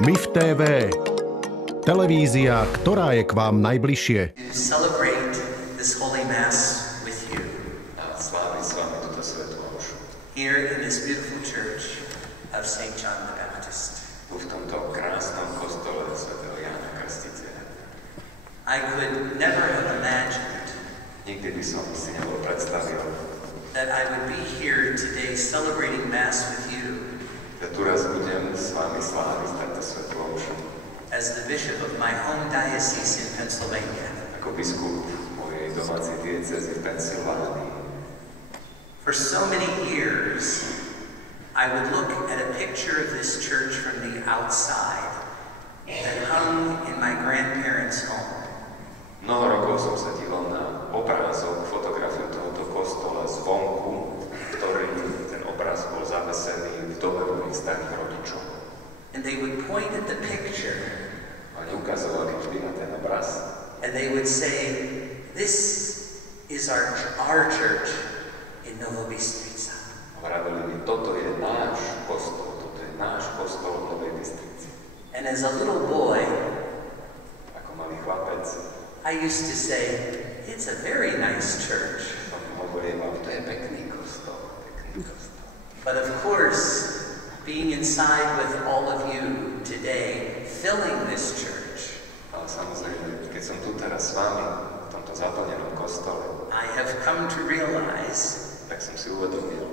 MIF TV. Televízia, ktorá je k vám najbližšie. Celebrate this holy mass with you. A sláviť s vami túto svätú omšu. Here in this beautiful church of St. John the Baptist. Tu v tomto krásnom kostole svätého Jána Krstiteľa. I could never have imagined Nikdy by som si nebol predstavil, that I would be here today celebrating mass with you že tu raz budem s vami sláviť táto svätú omšu. as the bishop of my home diocese in Pennsylvania. Ako biskup mojej domácej diecézy v Pensylvánii. For so many years, I would look at a picture of this church from the outside that hung in my grandparents' home. Mnoho rokov som sa díval na obrázok, fotografiu tohoto kostola zvonku, ktorý ten obraz bol zavesený v dome mojich starých rodičov. And they would point at the picture Oni ukazovali vždy na ten obraz and they would say, "This is our church in Novej Bystrici." a vravili mi, toto je náš kostol v Novej Bystrici. And as a little boy, Ako malý chlapec I used to say, "It's a very nice church." som hovoril, to je pekný kostol. But of course, being inside with all of you today, filling this church, Ale samozrejme, keď som tu teraz s vami, v tomto zaplnenom kostole, I have come to realize tak som si uvedomil,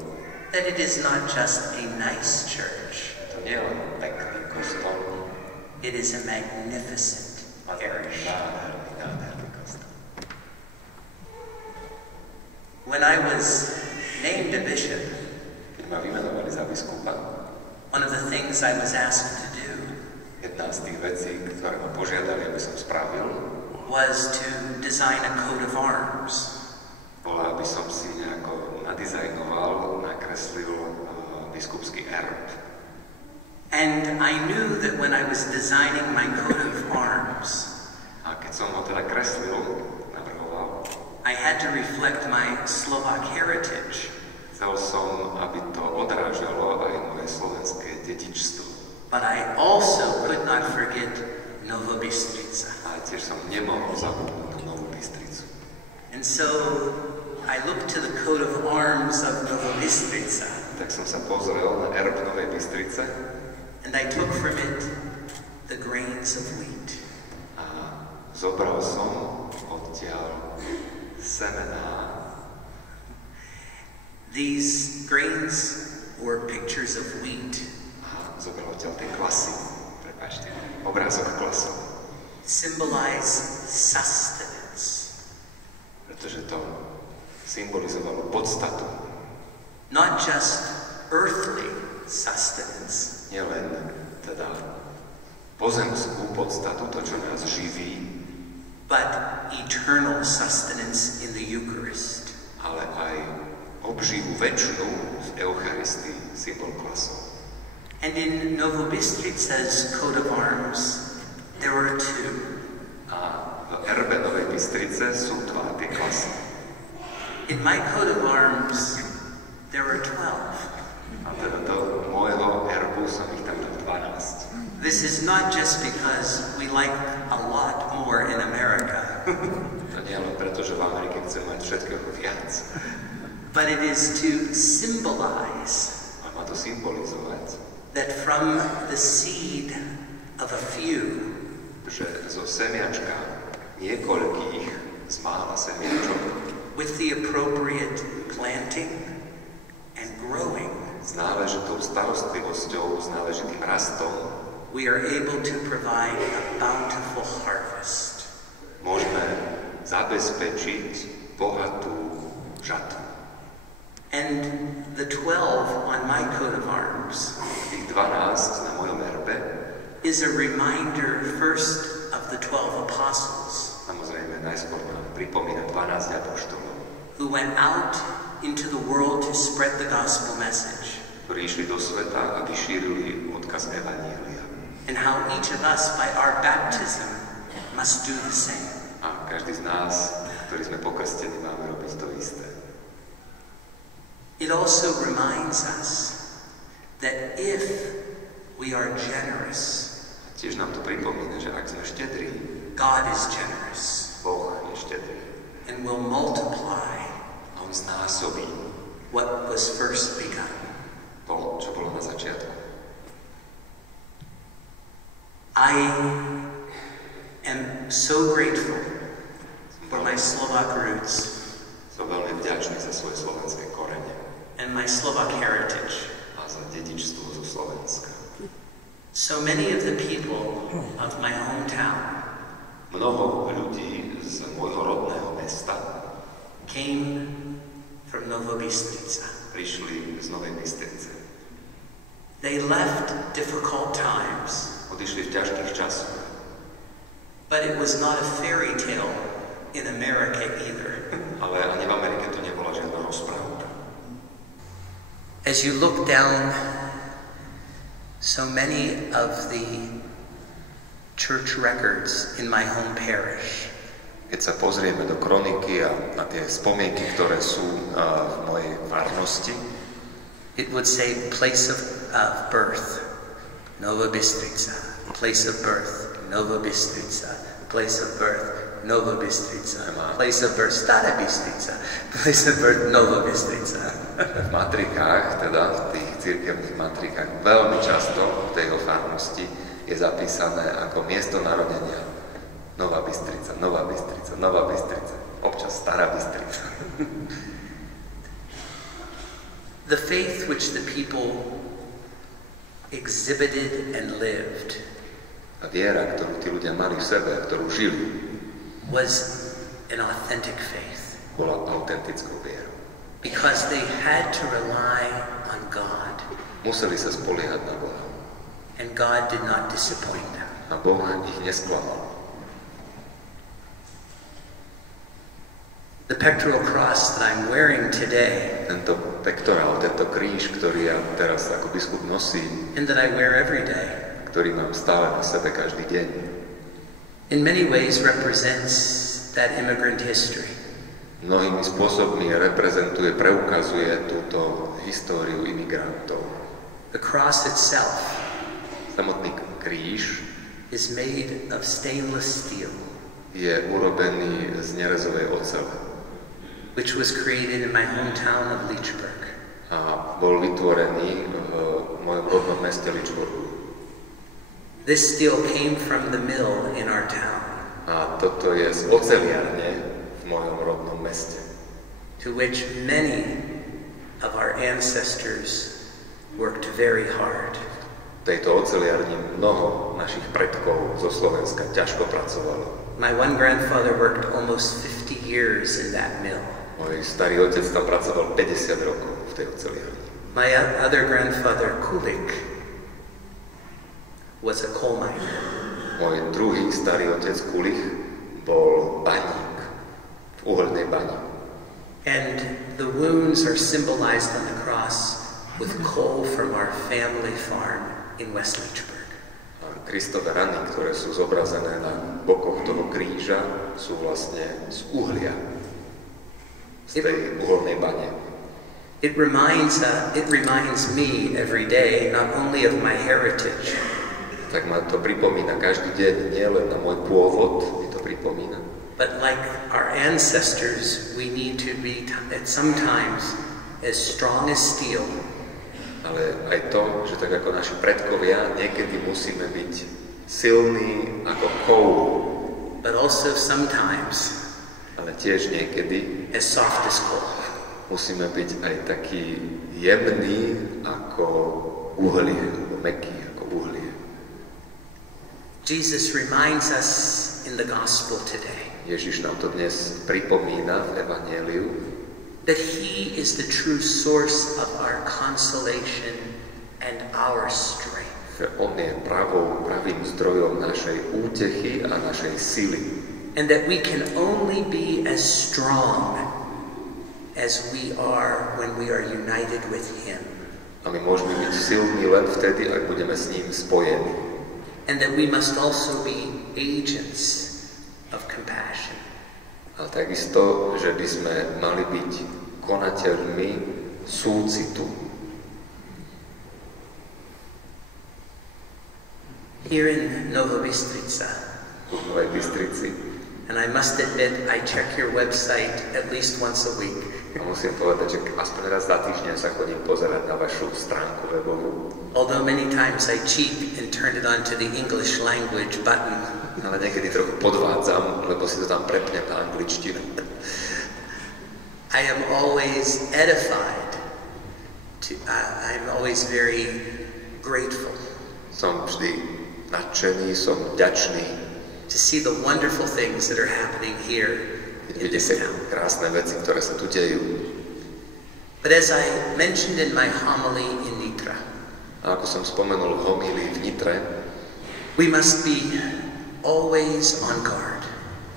that it is not just a nice church. to nie je len pekný kostol, It is a magnificent ale parish. nádherný kostol. When I was named a bishop, Keď ma vymenovali za biskupa, one of the things I was asked to do jedna z tých vecí, ktoré ma požiadali, aby som spravil, was to design a coat of arms. bola, aby som si nejako nadizajnoval, nakreslil biskupský erb. And I knew that when I was designing my coat of arms, A keď som ho teda kreslil, navrhoval, I had to reflect my Slovak heritage, chcel som, aby to odrážalo aj moje slovenské dedičstvo. but I also could not forget Novej Bystrice. A tiež som nemohol zabudnúť na Novú Bystricu. And so I looked to the coat of arms of Novej Bystrice, Tak som sa pozrel na erb Novej Bystrice and I took from it the grains of wheat. a zobral som odtiaľ semená. These grains were pictures of wheat, A zobral odtiaľ tie klasy. Prepáčte, obrázok klasov. symbolize sustenance, Pretože to symbolizovalo podstatu. not just earthly sustenance, Nielen teda pozemskú podstatu, to, čo nás živí, but eternal sustenance in the Eucharist. ale aj obživu večnú v Eucharistii, symbol klasov. And in Novej Bystrice's coat of arms, there were two. A v erbe Novej Bystrice sú dva tie klasy. In my coat of arms, there were 12. A teda do môjho erbu som ich tam dal 12. This is not just because we like a lot more in America, To nie len preto, že v Amerike chcem mať všetkého viac, but it is to symbolize a má to symbolizovať, that from the seed of a few, že zo semiačka niekoľkých z mála semiačok with the appropriate planting and growing, s náležitou starostlivosťou, s náležitým rastom we are able to provide a bountiful harvest. môžeme zabezpečiť bohatú žatvu. And the 12 on my coat of arms Tých 12 na mojom erbe, is a reminder first of the 12 apostles samozrejme najskôr nám pripomína 12 apoštolov, who went out into the world to spread the gospel message, ktorí išli do sveta, aby šírili odkaz Evanielia. and how each of us by our baptism must do the same. A každý z nás, ktorí sme pokrstení, máme robiť to isté. It also reminds us that if we are generous, Tiež nám to pripomína, že ak sme štedrí, God is generous Boh je štedrý. and will multiply A on znásobí what was first begun. to, čo bolo na začiatku. I am so grateful for my Slovak roots Som veľmi vďačný za svoje slovenské korene and my Slovak heritage. a za dedičstvo zo Slovenska. So many of the people of my hometown Mnoho ľudí z môjho rodného mesta came from Novej Bystrice. prišli z Novej Bystrice. They left difficult times, Odišli v ťažkých časoch, but it was not a fairy tale in America either. ale ani v Amerike to nebola žiadna rozprávka. As you look down so many of the church records in my home parish, Keď sa pozrieme do kroniky a na tie spomienky, ktoré sú v mojej farnosti, it would say place of birth, Novej Bystrice, place of birth, Novej Bystrice, place of birth, Novej Bystrice, place of birth, Starej Bystrice, place of birth, Novej Bystrice. v matrikách, teda v tých cirkevných matrikách, veľmi často v tej farnosti je zapísané ako miesto narodenia Nová Bystrica, Nová Bystrica, Nová Bystrica, občas Stará Bystrica. The faith which the people exhibited and lived A viera, ktorú tí ľudia mali v sebe a ktorú žili, was an authentic faith bola autentickou vierou. because they had to rely on God, Museli sa spoliehať na Boha. and God did not disappoint them. A Boh ich nesklamal. The pectoral cross that I'm wearing today Tento pektorál, tento kríž, ktorý ja teraz ako biskup nosím, and that I wear every day, ktorý mám stále na sebe každý deň, in many ways represents that immigrant history. mnohými spôsobmi reprezentuje, preukazuje túto históriu imigrantov. The cross itself Samotný kríž is made of stainless steel, je urobený z nerezovej ocele which was created in my hometown of Leechburg. a bol vytvorený v mojom rodnom meste Lichburgu. This steel came from the mill in our town, A toto je z oceliarne v mojom rodnom meste, to which many of our ancestors worked very hard. V tejto oceliarni mnoho našich predkov zo Slovenska ťažko pracovalo. My one grandfather worked almost 50 years in that mill. Môj starý otec tam pracoval 50 rokov v tej oceliarni. My other grandfather, Kulick, was a coal miner. Môj druhý starý otec Kulich bol baník v uholnej bani. And the wounds are symbolized on the cross with coal from our family farm in West Leechburg. A Kristove rany, ktoré sú zobrazené na bokoch toho kríža, sú vlastne z uhlia, z tej uholnej bane. It reminds me every day not only of my heritage, Tak ma to pripomína každý deň, nie len na môj pôvod, mi to pripomína, but like our ancestors, we need to be at sometimes as strong as steel, ale aj to, že tak ako naši predkovia, niekedy musíme byť silní ako koul, but also sometimes ale tiež niekedy as soft as coal. musíme byť aj taký jemný ako uhlie, alebo mäkký ako uhlie. Jesus reminds us in the gospel today Ježiš nám to dnes pripomína v Evanjeliu, that he is the true source of our consolation and our strength. že on je pravým zdrojom našej útechy a našej sily. And that we can only be as strong as we are when we are united with him. A my môžeme byť silní len vtedy, ak budeme s ním spojení. And that we must also be agents of compassion. A takisto, že by sme mali byť konateľmi súcitu. Here in Novej Bystrice, v Novej Bystrici. and I must admit, I check your website at least once a week. A musím povedať, že aspoň raz za týždeň sa chodím pozerať na vašu stránku webovú. Although many times I cheat and turn it on to the English language button. Ale niekedy trochu podvádzam, lebo si to tam prepnem na angličtinu. I am always edified. I'm always very grateful. Som vždy nadšený, som vďačný. To see the wonderful things that are happening here in this town. Krásne veci, ktoré sa tu dejú. But as I mentioned in my homily in Nitra, A ako som spomenul v homílii v Nitre, we must be always on guard.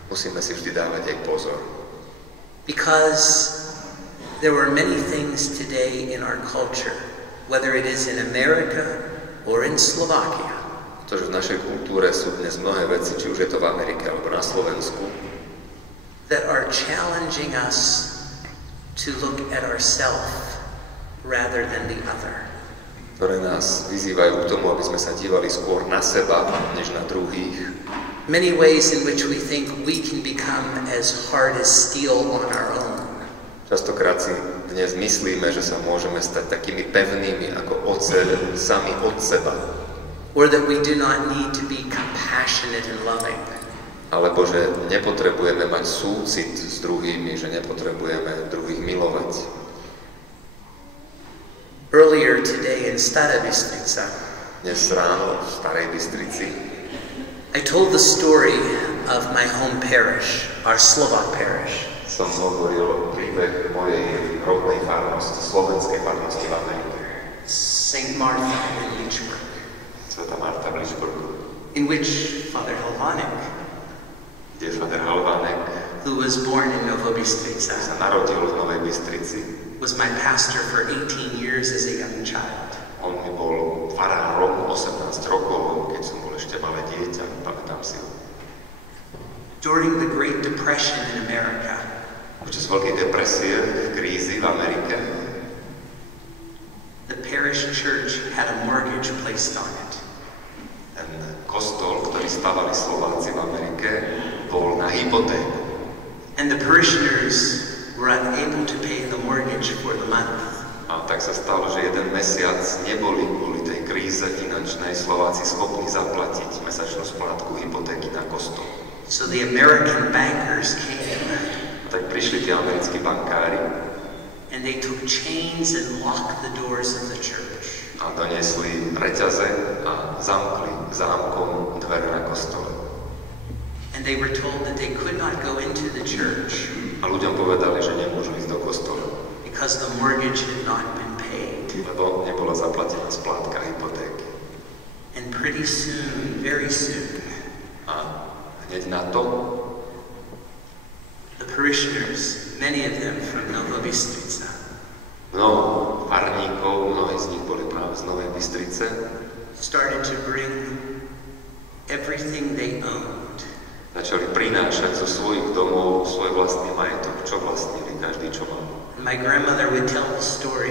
musíme si vždy dávať aj pozor. Because there were many things today in our culture, whether it is in America or in Slovakia, Pretože v našej kultúre sú dnes mnohé veci, či už je to v Amerike alebo na Slovensku, that are challenging us to look at ourselves rather than the other. ktoré nás vyzývajú k tomu, aby sme sa dívali skôr na seba, než na druhých. Many ways in which we think we can become as hard as steel on our own. Častokrát si dnes myslíme, že sa môžeme stať takými pevnými ako oceľ sami od seba. Or that we do not need to be compassionate and loving. Alebo že nepotrebujeme mať súcit s druhými, že nepotrebujeme druhých milovať. Earlier today in Starej Bystrica, Dnes ráno v Starej Bystrici I told the story of my home parish, our Slovak parish. som hovoril príbeh mojej rodnej farnosti, slovenskej farnosti v Amerike. St. Martha in Lichburg, Sveta Marta v Lichburgu, in which Father Halvanek, kde Father Halvanek who was born in Novej Bystrice, sa narodil v Novej Bystrici. was my pastor for 18 years as a young child. On mi bol farárom 18 rokov, keď som bol ešte malé dieťa, pamätám si ho. During the Great Depression in America, Počas veľkej depresie, krízy v Amerike, the parish church had a mortgage placed on it. ten kostol, ktorý stavali Slováci v Amerike, bol na hypotéku. And the parishioners were unable to pay the mortgage for the month. A tak sa stalo, že jeden mesiac neboli kvôli tej kríze finančnej Slováci schopní zaplatiť mesačnú splátku hypotéky na kostol. So the American bankers came A tak prišli tí americkí bankári and they took chains and locked the doors of the church. a doniesli reťaze a zamkli zámkom dvere na kostole. And they were told that they could not go into the church A ľuďom povedali, že nemôžu ísť do kostola, because the mortgage had not been paid. lebo nebola zaplatená splátka hypotéky. And pretty soon, very soon, A hneď na to the parishioners, many of them from Novej Bystrice, mnoho farníkov, mnohí z nich boli práve z Novej Bystrice, started to bring everything they owned. začali prinášať zo svojich domov svoj vlastný majetok, čo vlastnili, každý čo mal. My grandmother would tell the story.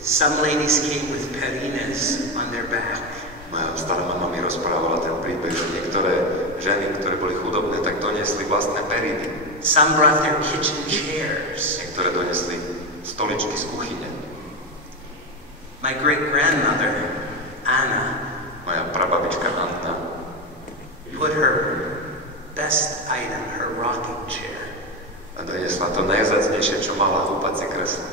Some ladies came with perines on their back. Moja stará mama mi rozprávala ten príbeh, že niektoré ženy, ktoré boli chudobné, tak doniesli vlastné periny. Some brought their kitchen chairs. Niektoré doniesli stoličky z kuchyne. My great-grandmother, Anna, Moja prababička Anna put her best item, her rocking chair, a doniesla to najvzácnejšie, čo mala, húpacie kreslo.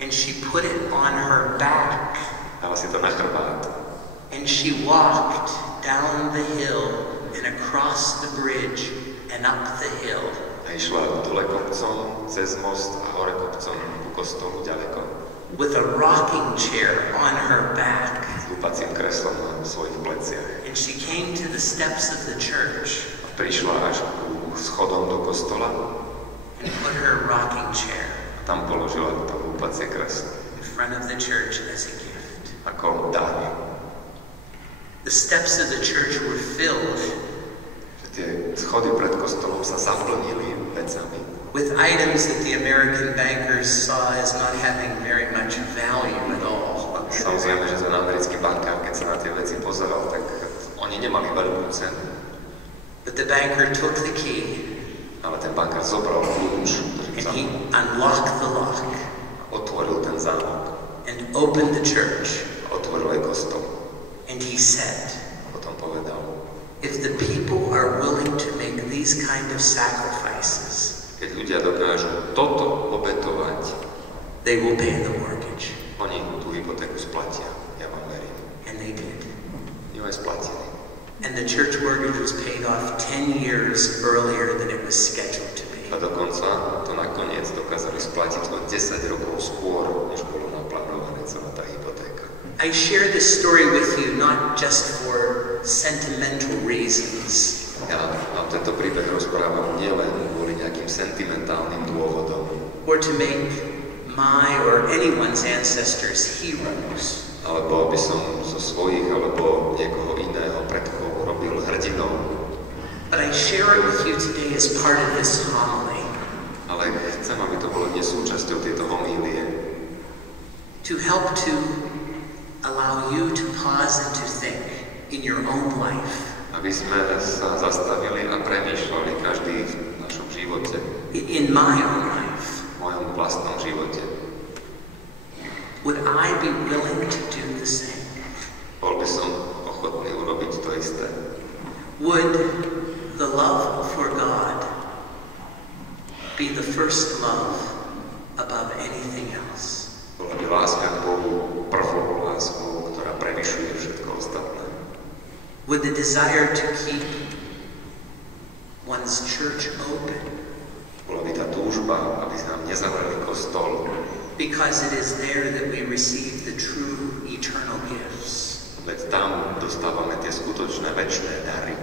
and she put it on her back, Dala si to na chrbát. and she walked down the hill and across the bridge and up the hill. A išla dole kopcom, cez most a hore kopcom ku kostolu ďaleko. With a rocking chair on her back. S húpacím kreslom na svojich pleciach. And she came to the steps of the church A prišla až ku schodom do kostola and put her rocking chair a tam položila to húpacie kreslo in front of the church as a gift. ako dar. The steps of the church were filled Že tie schody pred kostolom sa zaplnili vecami. with items that the American bankers saw as not having very much value at all. Samozrejme, že ten americký bankár, keď sa na tie veci pozeral, tak on Oni nemali veľkú cenu. But the banker took the key. Ale ten bankár zobral kľúč, and he unlocked the lock. Otvoril ten zámok. And opened the church. Otvoril aj kostol. And he said, Potom povedal, if the people are willing to make these kind of sacrifices, keď ľudia dokážu toto obetovať, they will pay the mortgage. Oni tú hypotéku splatia, ja vám verím. And they did. Ju aj splatili. And the church mortgage was paid off 10 years earlier than it was scheduled to be. A dokonca to nakoniec dokázali splatiť o 10 rokov skôr, než bolo naplánované celá tá hypotéka. I share this story with you not just for sentimental reasons. Ja vám tento príbeh rozprávam nielen kvôli nejakým sentimentálnym dôvodom, or to make my or anyone's ancestors heroes. Alebo aby som zo svojich alebo niekoho iného predkov robil hrdinou. But I share it with you today as part of this homily. Ale chcem, aby to bolo dnes súčasťou tejto homílie. To help to allow you to pause and to think in your own life. Aby sme sa zastavili a premýšľali každý v našom živote. In my own life. V mojom vlastnom živote. Would I be willing to do the same? Bol by som ochotný urobiť to isté. Would the love for God be the first love above anything else? Bola by láska k Bohu prvou láskou, ktorá prevyšuje všetko ostatné. Would the desire to keep one's church open? Bola by tá túžba, aby sa nám nezavreli kostol. Because it is there that we receive the true eternal gifts. Veď tam dostávame tie skutočné večné dary.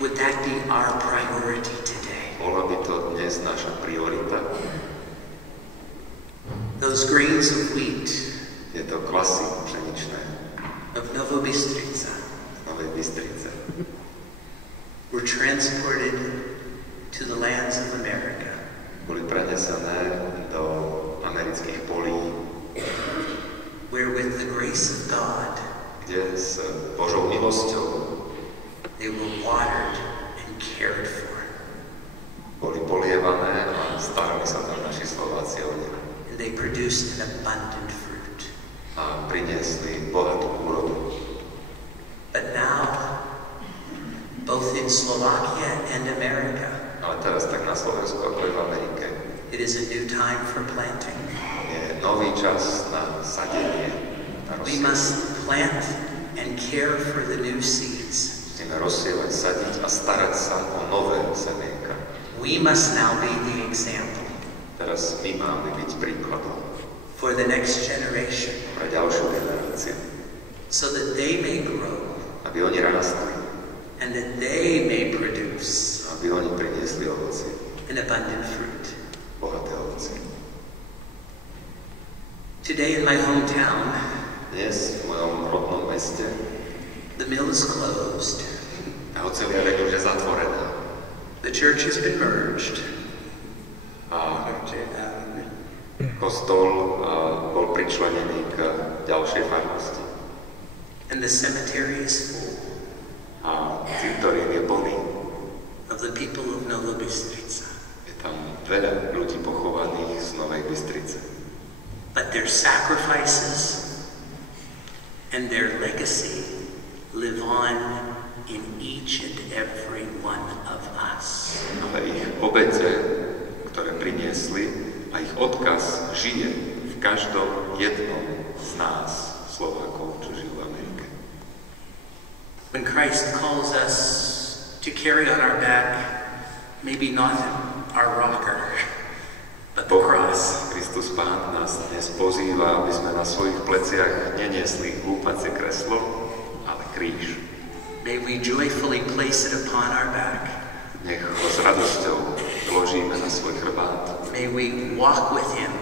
Would that be our priority today? Bola by to dnes naša priorita? Those grains of wheat. Tieto klasy pšeničné. Of Novej Bystrice. Novej Bystrice. Were transported to the lands of America. Boli prenesené do amerických polí, where with the grace of God, kde s Božou milosťou they were watered and cared for. Boli polievané a starali sa tam naši Slováci o ne. And they produced an abundant fruit. A priniesli bohatú úrodu. But now, both in Slovakia and America, ale teraz tak na Slovensku ako aj v Amerike, it is a new time for planting. Je nový čas na sadenie. We must plant and care for the new seeds. Musíme rozsievať, sadiť a starať sa o nové semienka. We must now be the example. Teraz my máme byť príkladom. For the next generation. Pre ďalšiu generáciu. So that they may grow. Aby oni rástli. And that they may produce. Aby oni priniesli ovocie. An abundant fruit. Bohaté ovocie. Today in my hometown, dnes v mojom rodnom meste, the mill is closed. A oceliareň už je zatvorená. The church has been merged. A kostol bol pričlenený k ďalšej farnosti. And the cemetery is full. A cintorín je plný. Of the people of Novej Bystrice. Je tam veľa ľudí pochovaných z Novej Bystrice. But their sacrifices and their legacy live on in each and every one of us. Ale ich obete, ktoré priniesli, a ich odkaz žije v každom jednom z nás, Slovákov, čo žijú v Amerike. When Christ calls us to carry on our back, maybe not our rocker, but the cross. Kristus Pán nás dnes pozýva, aby sme na svojich pleciach neniesli hlúpacie kreslo, ale kríž. May we joyfully place it upon our back. Nech ho s radosťou vložíme na svoj chrbát. May we walk with him.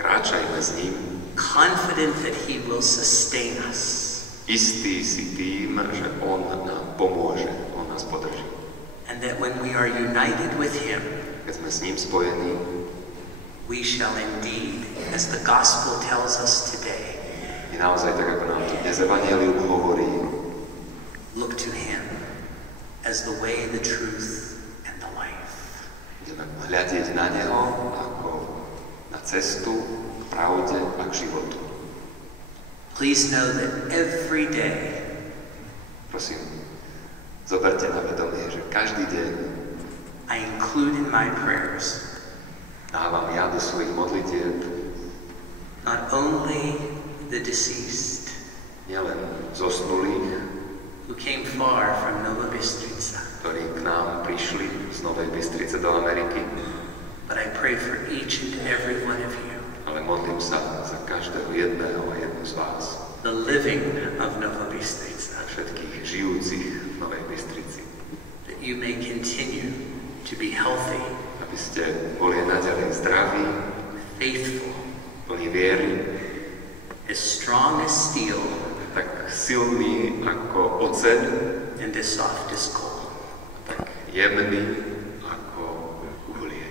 Kráčajme s ním. Confident that he will sustain us. Istý si tým, že on nám pomôže, on nás podrží. And that when we are united with him, keď sme s ním spojení, we shall indeed, as the gospel tells us today, i naozaj tak, ako nám to dnes Evanjelium hovorí, as the way, the truth, and the life. Budeme hľadieť na Neho ako na cestu k pravde a k životu. Please know that every day, Prosím, zoberte na vedomie, že každý deň I include in my prayers dávam ja do svojich modlitieb not only the deceased nielen zosnulých, who came far from Novej Bystrice, ktorí k nám prišli z Novej Bystrice do Ameriky, but I pray for each and every one of you, ale modlím sa za každého jedného a jednu z vás, the living of Novej Bystrice, všetkých žijúcich v Novej Bystrici, that you may continue to be healthy, aby ste boli naďalej zdraví, faithful, plní viery, as strong as steel, tak silný ako oceľ, and as soft as coal. tak jemný ako uhlie.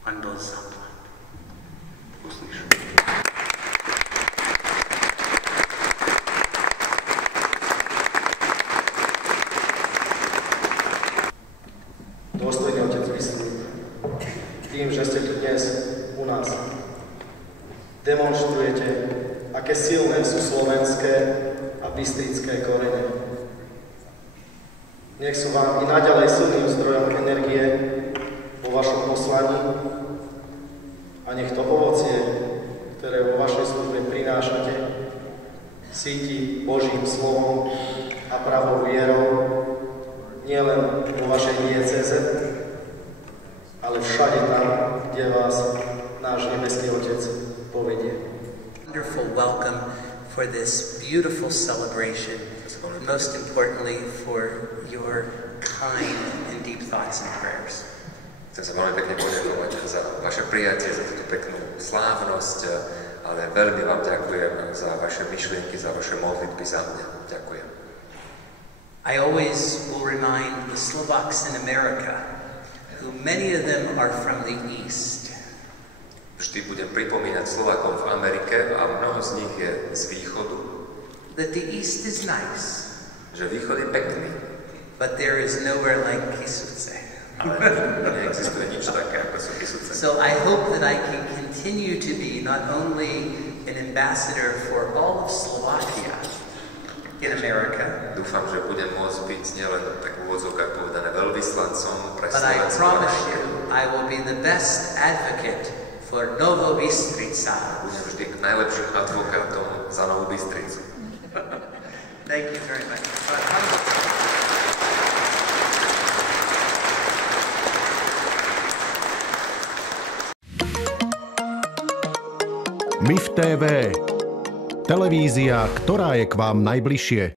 Pan byl zaplat. Uslyš. Dôstojný otec Vyzdvihol, tým, že ste tu dnes u nás, demonstrujete, aké silné sú slovenské a bystrické korene. Nech sú vám i naďalej silným zdrojom energie vo vašom poslaní a nech to ovocie, ktoré vo vašej službe prinášate, síti Božím slovom a pravou vierou nielen vo vašej diecéze, ale všade tam, kde vás náš nebeský Otec povedie. Wonderful welcome for this beautiful celebration, most importantly for your kind and deep thoughts and prayers. Chcem sa veľmi pekne poďakovať za vaše prijatie, za túto peknú slávnosť, ale veľmi vám ďakujem za vaše myšlienky, za vaše modlitby za mňa. Ďakujem. I always will remind the Slovaks in America, who many of them are from the East, Vždy budem pripomínať Slovákom v Amerike, a mnoho z nich je z východu, that the East is nice, že východ je pekný, but there is nowhere like Kysúc. ale neexistuje nič také ako sú Kysúce. So I hope that I can continue to be not only an ambassador for all of Slovakia in America, Dúfam, že budem môcť byť nielen tak v úvodzovkách povedané veľvyslancom pre but I Slovensko, promise you I will be the best advocate for Novej Bystrice. budem vždy najlepším advokátom za Novú Bystricu. Thank you very much. My v TV. Televízia, ktorá je k vám najbližšie.